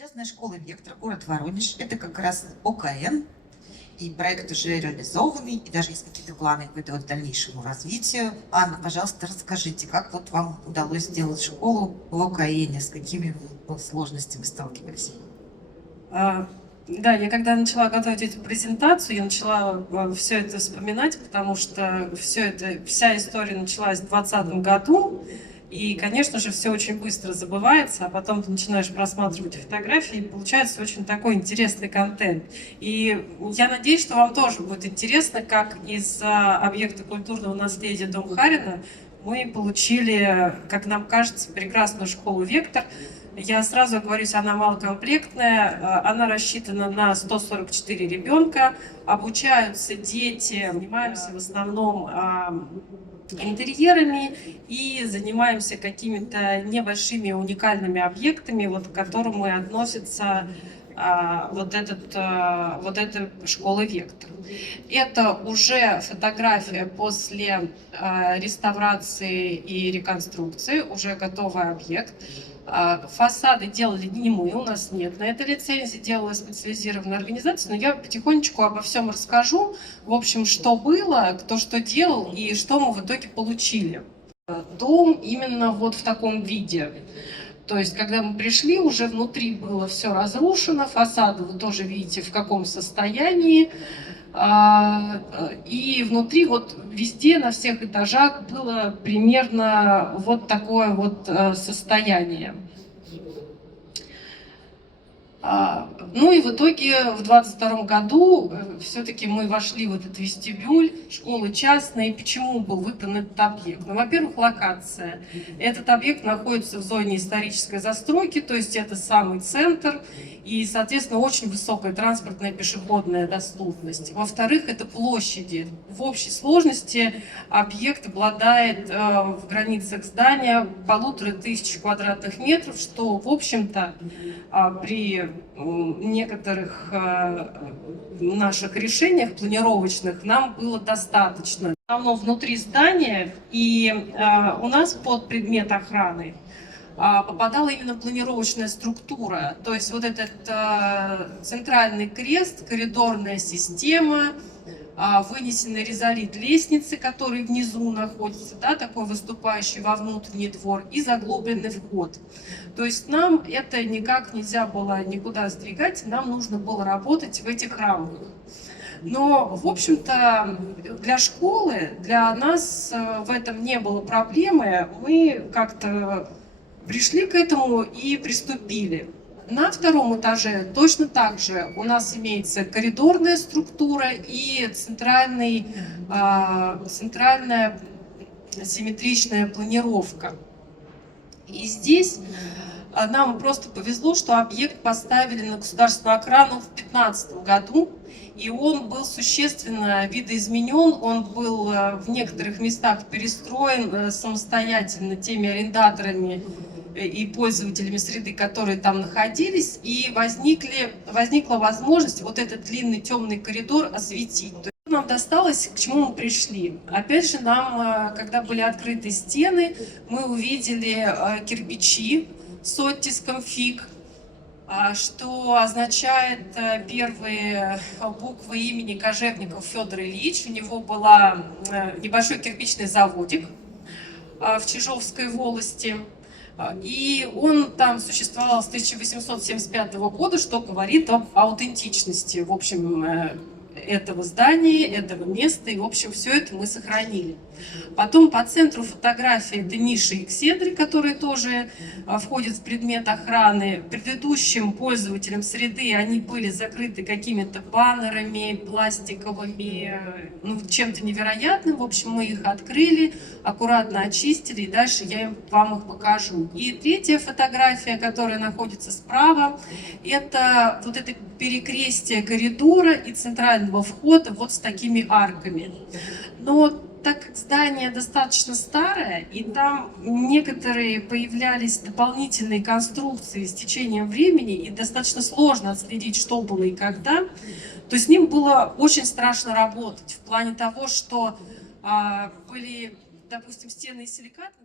Частная школа «Вектор», город Воронеж. Это как раз ОКН, и проект уже реализованный, и даже есть какие-то планы к его дальнейшему развитию. Анна, пожалуйста, расскажите, как вот вам удалось сделать школу в ОКН, с какими сложностями сталкивались? Да, я когда начала готовить эту презентацию, я начала все это вспоминать, потому что вся история началась в 2020 году. И, конечно же, все очень быстро забывается, а потом ты начинаешь просматривать фотографии, и получается очень такой интересный контент. И я надеюсь, что вам тоже будет интересно, как из объекта культурного наследия Дом Харина мы получили, как нам кажется, прекрасную школу «Вектор». Я сразу оговорюсь, она малокомплектная, она рассчитана на 144 ребенка, обучаются дети, занимаемся в основном интерьерами и занимаемся какими-то небольшими уникальными объектами, вот, к которым и относится вот эта школа «Вектор». Это уже фотография после реставрации и реконструкции, уже готовый объект. Фасады делали не мы, у нас нет на этой лицензии, делала специализированная организация, но я потихонечку обо всем расскажу. В общем, что было, кто что делал и что мы в итоге получили. Дом именно вот в таком виде. То есть, когда мы пришли, уже внутри было все разрушено, фасады вы тоже видите в каком состоянии. И внутри вот везде, на всех этажах было примерно вот такое вот состояние. Ну и в итоге в 22 году все-таки мы вошли в этот вестибюль школы частной. Почему был выбран этот объект? Ну, во-первых, локация. Этот объект находится в зоне исторической застройки, то есть это самый центр, и, соответственно, очень высокая транспортная пешеходная доступность. Во-вторых, это площади. В общей сложности объект обладает в границах здания 1500 квадратных метров, что, в общем-то, при некоторых наших решениях планировочных нам было достаточно. Оно внутри здания, и у нас под предмет охраны попадала именно планировочная структура, то есть вот этот центральный крест, коридорная система, вынесенный ризолит лестницы, который внизу находится, да, такой выступающий во внутренний двор, и заглубленный вход. То есть нам это никак нельзя было никуда сдвигать, нам нужно было работать в этих рамках. Но, в общем-то, для школы, для нас в этом не было проблемы. Мы как-то пришли к этому и приступили. На втором этаже точно так же у нас имеется коридорная структура и центральная симметричная планировка. И здесь нам просто повезло, что объект поставили на государственную охрану в 2015 году, и он был существенно видоизменен, он был в некоторых местах перестроен самостоятельно теми арендаторами и пользователями среды, которые там находились, и возникла возможность вот этот длинный темный коридор осветить. Нам досталось, к чему мы пришли. Опять же, нам, когда были открыты стены, мы увидели кирпичи с оттиском фиг, что означает первые буквы имени Кожевников Федор Ильич. У него был небольшой кирпичный заводик в Чижовской волости. И он там существовал с 1875 года, что говорит об аутентичности, в общем, этого здания, этого места, и, в общем, все это мы сохранили. Потом по центру фотографии это ниши и экседры, которые тоже входят в предмет охраны. Предыдущим пользователям среды они были закрыты какими-то баннерами пластиковыми, ну, чем-то невероятным. В общем, мы их открыли, аккуратно очистили, и дальше я вам их покажу. И третья фотография, которая находится справа, это вот это перекрестие коридора и центрального входа вот с такими арками. Но так как здание достаточно старое, и там некоторые появлялись дополнительные конструкции с течением времени, и достаточно сложно отследить, что было и когда, то с ним было очень страшно работать в плане того, что были, допустим, стены из силикатной